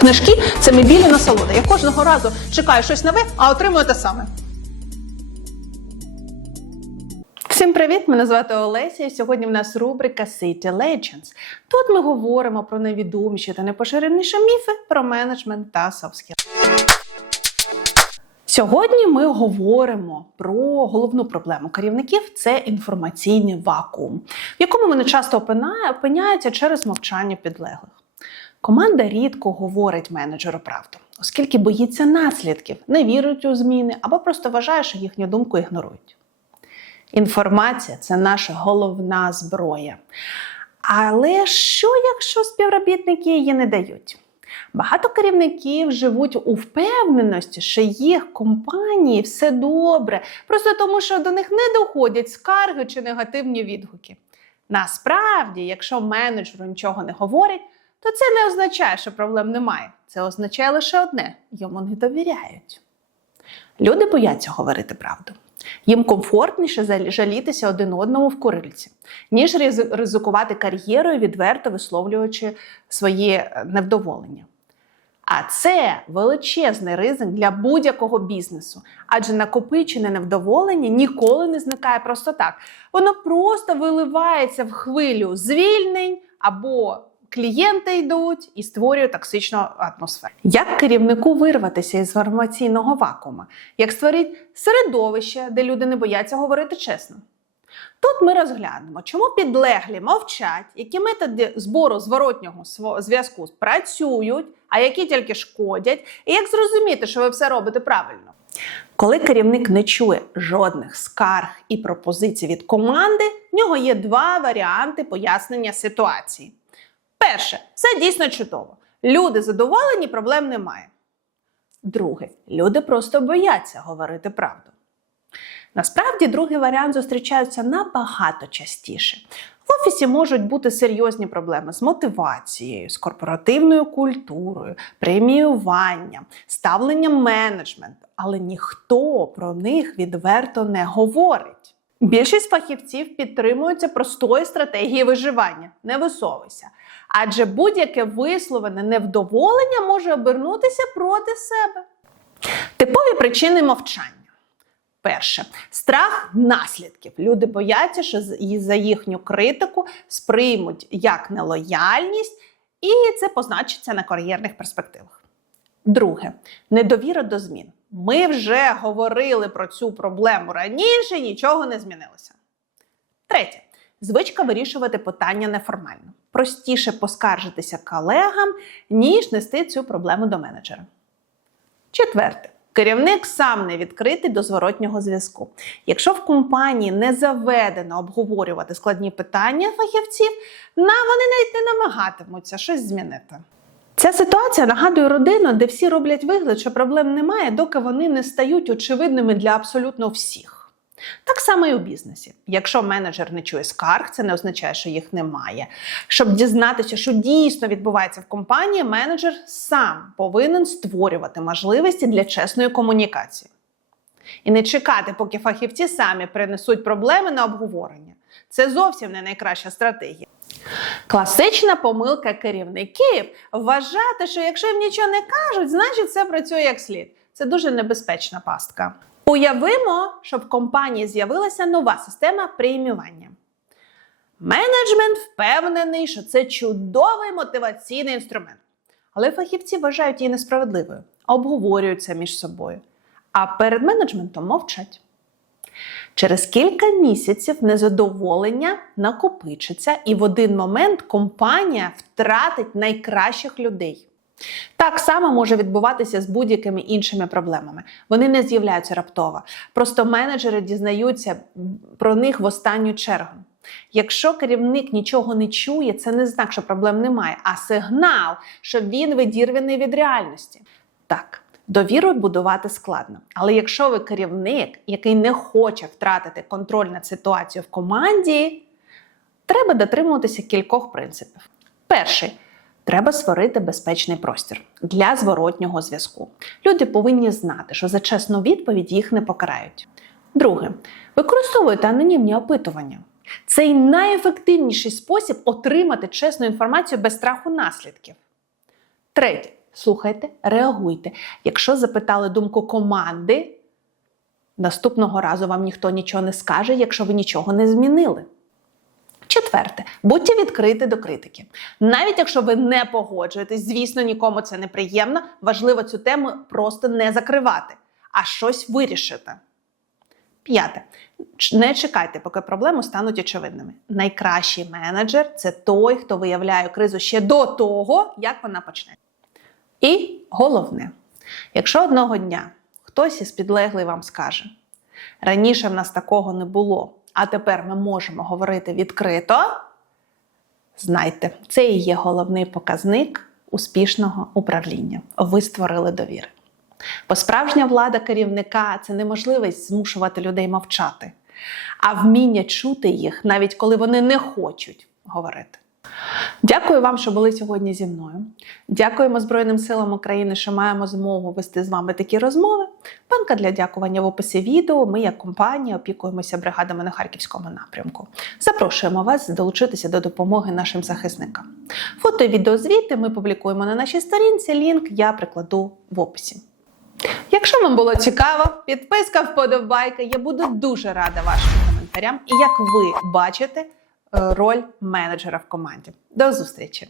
Книжки це мебільна насолода. Я кожного разу чекаю щось нове, а отримую те саме. Всім привіт! Мене звати Олеся, і сьогодні в нас рубрика City Legends. Тут ми говоримо про найвідоміші та найпоширеніші міфи про менеджмент та skills. Сьогодні ми говоримо про головну проблему керівників це інформаційний вакуум, в якому вони часто опиняються через мовчання підлеглих. Команда рідко говорить менеджеру правду, оскільки боїться наслідків, не вірить у зміни або просто вважає, що їхню думку ігнорують. Інформація це наша головна зброя. Але що, якщо співробітники її не дають? Багато керівників живуть у впевненості, що їх компанії все добре, просто тому, що до них не доходять скарги чи негативні відгуки. Насправді, якщо менеджеру нічого не говорять, то це не означає, що проблем немає. Це означає лише одне: йому не довіряють. Люди бояться говорити правду. Їм комфортніше жалітися один одному в курильці, ніж ризикувати кар'єрою, відверто висловлюючи своє е, невдоволення. А це величезний ризик для будь-якого бізнесу, адже накопичене невдоволення ніколи не зникає просто так. Воно просто виливається в хвилю звільнень або клієнти йдуть і створюють токсичну атмосферу. Як керівнику вирватися із інформаційного вакуума? Як створити середовище, де люди не бояться говорити чесно? Тут ми розглянемо, чому підлеглі мовчать, які методи збору зворотнього зв'язку працюють, а які тільки шкодять, і як зрозуміти, що ви все робите правильно. Коли керівник не чує жодних скарг і пропозицій від команди, в нього є два варіанти пояснення ситуації. Перше, все дійсно чудово. Люди задоволені, проблем немає. Друге, люди просто бояться говорити правду. Насправді, другий варіант зустрічається набагато частіше. В офісі можуть бути серйозні проблеми з мотивацією, з корпоративною культурою, преміюванням, ставленням менеджменту, але ніхто про них відверто не говорить. Більшість фахівців підтримуються простої стратегії виживання не висовуйся. Адже будь-яке висловлене невдоволення може обернутися проти себе. Типові причини мовчання. Перше страх наслідків. Люди бояться, що за їхню критику сприймуть як нелояльність, і це позначиться на кар'єрних перспективах. Друге недовіра до змін. Ми вже говорили про цю проблему раніше, нічого не змінилося. Третє звичка вирішувати питання неформально. Простіше поскаржитися колегам, ніж нести цю проблему до менеджера. Четверте. Керівник сам не відкритий до зворотнього зв'язку. Якщо в компанії не заведено обговорювати складні питання фахівців, на вони навіть не намагатимуться щось змінити. Ця ситуація нагадує родину, де всі роблять вигляд, що проблем немає, доки вони не стають очевидними для абсолютно всіх. Так само і у бізнесі. Якщо менеджер не чує скарг, це не означає, що їх немає. Щоб дізнатися, що дійсно відбувається в компанії, менеджер сам повинен створювати можливості для чесної комунікації. І не чекати, поки фахівці самі принесуть проблеми на обговорення. Це зовсім не найкраща стратегія. Класична помилка керівників вважати, що якщо їм нічого не кажуть, значить все працює як слід. Це дуже небезпечна пастка. Уявимо, що в компанії з'явилася нова система преміювання. Менеджмент впевнений, що це чудовий мотиваційний інструмент. Але фахівці вважають її несправедливою, обговорюють це між собою. А перед менеджментом мовчать. Через кілька місяців незадоволення накопичиться, і в один момент компанія втратить найкращих людей. Так само може відбуватися з будь-якими іншими проблемами. Вони не з'являються раптово. Просто менеджери дізнаються про них в останню чергу. Якщо керівник нічого не чує, це не знак, що проблем немає, а сигнал, що він відірваний від реальності. Так, довіру будувати складно. Але якщо ви керівник, який не хоче втратити контроль над ситуацією в команді, треба дотримуватися кількох принципів. Перший треба створити безпечний простір для зворотнього зв'язку. Люди повинні знати, що за чесну відповідь їх не покарають. Друге, використовуйте анонімні опитування. Це найефективніший спосіб отримати чесну інформацію без страху наслідків. Третє. Слухайте, реагуйте. Якщо запитали думку команди, наступного разу вам ніхто нічого не скаже, якщо ви нічого не змінили. Четверте, будьте відкриті до критики. Навіть якщо ви не погоджуєтесь, звісно, нікому це не приємно, важливо цю тему просто не закривати, а щось вирішити. П'яте. Не чекайте, поки проблеми стануть очевидними. Найкращий менеджер це той, хто виявляє кризу ще до того, як вона почне. І головне, якщо одного дня хтось із підлеглий вам скаже, раніше в нас такого не було, а тепер ми можемо говорити відкрито, знайте, це і є головний показник успішного управління. Ви створили довіри. Бо справжня влада керівника це неможливість змушувати людей мовчати, а вміння чути їх, навіть коли вони не хочуть говорити. Дякую вам, що були сьогодні зі мною. Дякуємо Збройним силам України, що маємо змогу вести з вами такі розмови. Банка для дякування в описі відео. Ми, як компанія, опікуємося бригадами на харківському напрямку. Запрошуємо вас долучитися до допомоги нашим захисникам. Фото і відеозвіти ми публікуємо на нашій сторінці. Лінк я прикладу в описі. Якщо вам було цікаво, підписка, вподобайка. Я буду дуже рада вашим коментарям і як ви бачите роль менеджера в команді. До зустрічі!